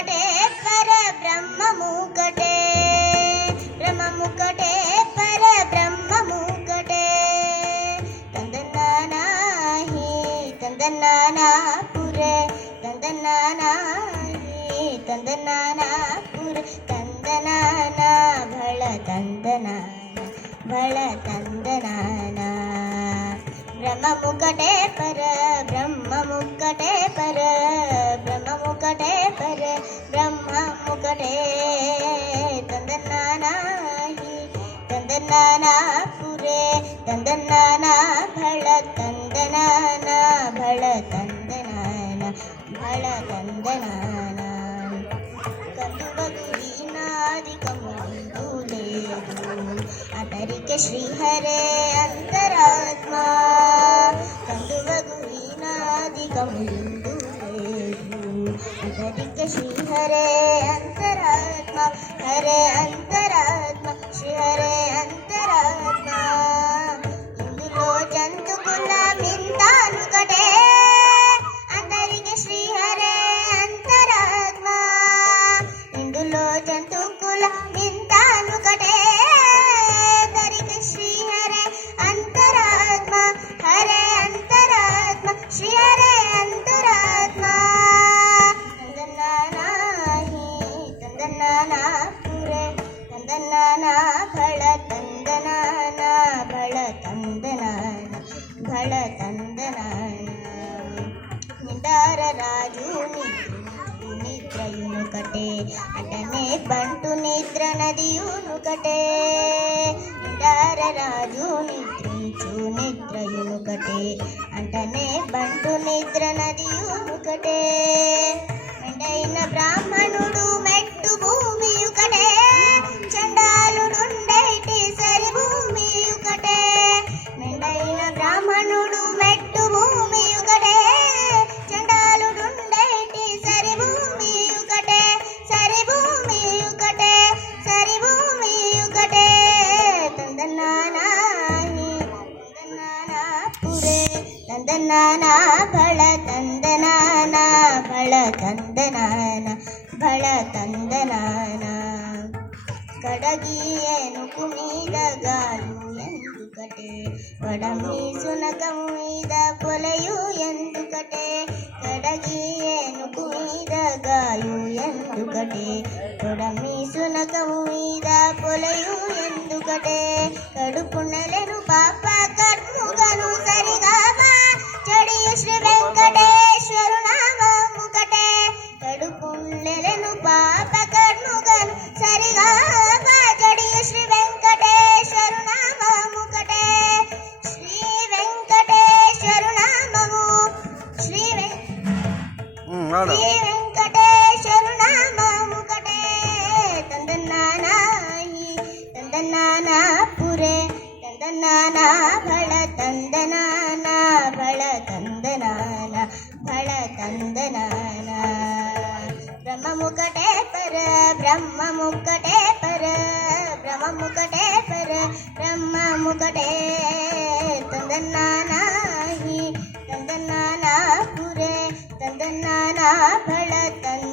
मुकटे पर ब्रह्म मुकटे पर ब्रह्म मुकटे तंदनाना ही तंदनाना पुरे तंदनाना ही तंदनाना पुरे तंदनाना भळ तंदनाना ब्रह्म मुकटे पर ब्रह्म मुकटे पर ब्रह्म मुकटे पर ब्रह्म मुकटे तंदनाना ही तंदनाना पुरे तंदनाना भळ तंदनाना भळ तंदनाना अतरिके श्रीहरे अंतरात्मा कंदुवगुविनादिकमुंदु अतरिके श्रीहरे अंतरात्मा हरे अंतरात्मा श्रीहरे अंतरात्मा इंदुलो जंतुकुल मिंदानुकटे अतरिके श्रीहरे अंतरात्मा इंदुलो जंतुकुल मिंदानुकटे हरे अंतरात्मा श्री हरे अंतरात्मा तंदनाना ही तंदनाना पुरे तंदनाना भळ तंदनाना निदार राजू निद्रयुनु कटे अटने बंटु निद्र नदियुनु कटे निदार राजू निद्रयुनु कटे अंटने बंटु निद्र नदियुनु कटे మెండైన బ్రాహ్మణుడు మెట్టు భూమియు కటే చండాలుడుండేటి సరి భూమియు కటే మెండైన బ్రాహ్మణుడు మెట్టు భూమియు కటే చండాలుడుండేటి సరి భూమియు కటే సరి భూమియు కటే సరి భూమియు కటే తందనానా पुरे तंदनाना भळ तंदनाना कड़गियेनु कुमीद गालु ಎಂದುಕಟೆ ವಡಮೀಸುನಕಮು ಮೀದ ಪೊಲೆಯು ಎಂದುಕಟೆ ಕಡಗಿಯೇನು ಕುಮೀದ ಗಾಯು ಎಂದುಕಟೆ ವಡಮೀಸುನಕಮು ಮೀದ ಪೊಲೆಯು ಎಂದುಕಟೆ ಕಡುಪುಣ್ಣಲೆನು ಪಾಪ ಕರ್ಮುಗನು ಸರಿಗಾಮ ಚಡಿಯು ಶ್ರೀ ವೆಂಕಟೇಶ್ವರ ನಾಮ ಮುಕಟೆ ಕಡುಪುಣ್ಣಲೆನು ಪಾಪ ಕರ್ಮುಗನು ಸರಿಗಾಮ ಚಡಿಯು ಶ್ರೀ ವೆಂಕಟೇಶ್ವರ ನಾಮ ಮುಕಟೆ ಶ್ರೀ ವೆಂಕಟೇಶ್ವರ ನಾಮವು ಶ್ರೀ ವೆಂಕಟೇಶ್ವರ ನಾಮ ಮುಕಟೆ ತಂದನಾನಾ ಹಿ ತಂದನಾನಾ ಪುರೆ ತಂದನಾನಾ ಭಳ ತಂದನಾನಾ ಭಳ ತಂದನಾನಾ ಭಳ ತಂದನಾನಾ ಬ್ರಹ್ಮ ಮುಕಟೆ ಪರ ಬ್ರಹ್ಮ ಮುಕಟೆ ಪರ ಬ್ರಹ್ಮ ಮುಕಟೆ ಪರ ಬ್ರಹ್ಮ ಮುಕಟೆ ತಂದನಾನಾ ಹಿ ತಂದನಾನಾ ಪುರೆ ತಂದನಾನಾ ಭಳ ತಂದ